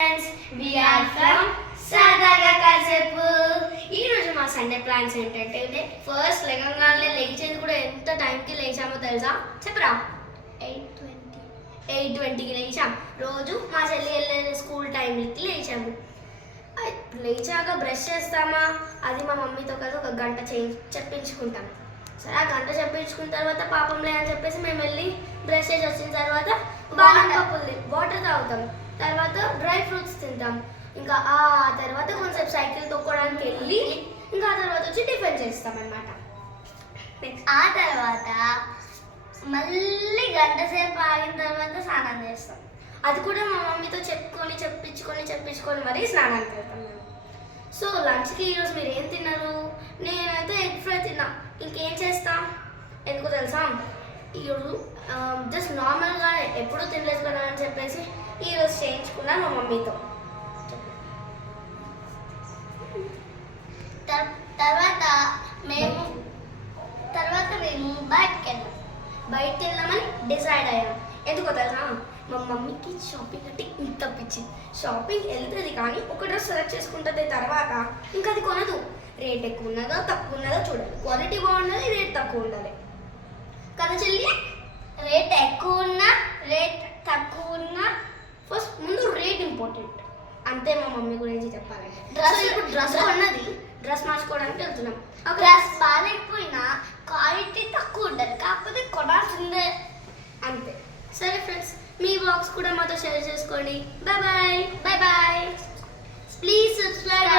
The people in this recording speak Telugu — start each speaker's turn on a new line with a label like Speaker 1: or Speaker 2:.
Speaker 1: ఫ్రెండ్స్ వీఆర్ ఫ్రమ్ సరదాగా కాసేపు ఈ రోజు మా సండే ప్లాన్స్ ఏంటంటే ఫస్ట్ లెగంగానే లేచేది కూడా ఎంత టైంకి లేచామో తెలుసా? చెప్పరా? Eight twenty. ఎయిట్ ట్వంటీకి లేచాం. రోజు మా చెల్లి వెళ్ళే స్కూల్ టైంకి లేచాము. లేచాక బ్రష్ చేస్తామా? అది మా మమ్మీతో కలిసి ఒక గంట చేంజ్ చెప్పించుకుంటాం. సరే ఆ గంట చెప్పించుకున్న తర్వాత పాపంలే అని చెప్పేసి మేము వెళ్ళి బ్రష్ చేసి వచ్చిన తర్వాత పప్పులు వాటర్ తాగుతాం. తర్వాత డ్రై ఫ్రూట్స్ తింటాం. ఇంకా ఆ తర్వాత కొంచెం సైకిల్ తొక్కడానికి వెళ్ళి ఇంకా ఆ తర్వాత వచ్చి టిఫిన్ చేస్తాం అనమాట
Speaker 2: ఆ తర్వాత మళ్ళీ గంట సేపు ఆగిన తర్వాత స్నానం చేస్తాం.
Speaker 1: అది కూడా మా మమ్మీతో చెప్పుకొని చెప్పించుకొని చెప్పించుకొని మరీ స్నానానికి వెళ్తాం మేము. సో లంచ్కి ఈరోజు మీరు ఏం తిన్నారు? నేనైతే ఎగ్ ఫ్రై తిన్నా. ఇంకేం చేస్తాం? ఎందుకు తెలుసా? ఈరోజు జస్ట్ నార్మల్గా ఎప్పుడూ తినలేదు కదా అని చెప్పేసి ఈరోజు చేయించుకున్నాను మా మమ్మీతో.
Speaker 2: తర్వాత మేము తర్వాత మేము బయటకు వెళ్ళాం
Speaker 1: బయటకు వెళ్దామని డిసైడ్ అయ్యాం. ఎందుకో తెలుసా? మా మమ్మీకి షాపింగ్ అంటే ఇంత పిచ్చి. షాపింగ్ వెళ్తుంది కానీ ఒక డ్రెస్ సెలెక్ట్ చేసుకుంటుంది తర్వాత ఇంకా అది కొనదు. రేట్ ఎక్కువ ఉన్నదో తక్కువ ఉన్నదో చూడాలి. క్వాలిటీ బాగుండాలి రేట్ తక్కువ ఉండాలి. కదా చెల్లి?
Speaker 2: రేట్ ఎక్కువ ఉన్నా రేట్ తక్కువ ఉన్నా
Speaker 1: ఫస్ట్ ముందు రేట్ ఇంపార్టెంట్ అంతే మా మమ్మీ గురించి
Speaker 2: Dress-
Speaker 1: డ్రెస్ ఇప్పుడు డ్రెస్ కొన్నది. డ్రెస్ మార్చుకోవడానికి వెళ్తున్నాం.
Speaker 2: డ్రెస్ బాగాలేకపోయినా క్వాలిటీ తక్కువ ఉండాలి. కాకపోతే కొనాల్సిందే.
Speaker 1: అంతే. సరే ఫ్రెండ్స్ మీ బ్లాగ్స్ కూడా మాతో షేర్ చేసుకోండి. Bye bye
Speaker 2: bye bye
Speaker 1: please subscribers